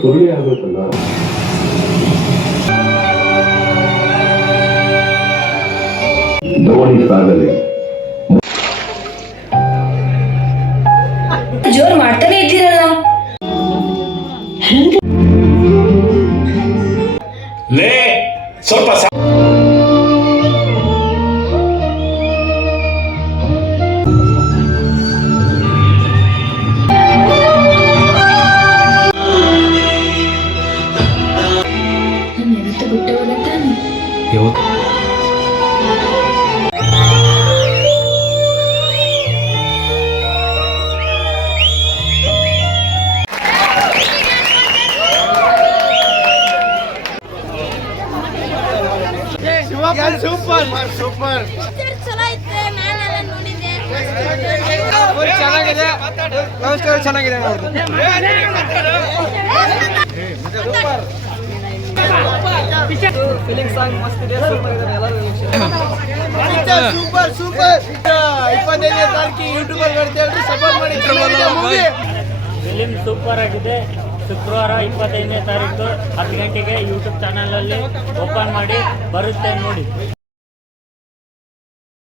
ಸುಳ್ಳಿ ಆಗ್ಬೇಕಲ್ಲ. ಧೋನಿ ಸಾಗಲಿ ಜೋರ್ ಮಾಡ್ತಾನೆ ಇದ್ದೀರಲ್ಲ. ಲೇ ಸ್ವಲ್ಪ ಬಿಟ್ಟವಲ್ಲ ತಾನೆ. ಸೂಪರ್ ಸೂಪರ್ ಚೆನ್ನಾಗಿದೆ. ಲವ್ ಸ್ಟೋರಿ ಚೆನ್ನಾಗಿದೆ. ಫೀಲಿಂಗ್ ಸಾಂಗ್ ಮಸ್ತ್ ಇದೆ. ಸೂಪರ್ ಇದೆ. ಎಲ್ಲರೂ ಸೂಪರ್ ಸೂಪರ್. 25ನೇ ತಾರೀಕಿಗೆ ಯೂಟ್ಯೂಬ್ ಅಲ್ಲಿ ನೋಡ್ತೀವಿ, ಸಪೋರ್ಟ್ ಮಾಡಿ. ಫಿಲಿಂ ಸೂಪರ್ ಆಗಿದೆ. ಶುಕ್ರವಾರ 25ನೇ ತಾರೀಕು 10 ಗಂಟೆಗೆ ಯೂಟ್ಯೂಬ್ ಚಾನಲಲ್ಲಿ ಓಪನ್ ಮಾಡಿ ಬರುತ್ತೆ ನೋಡಿ.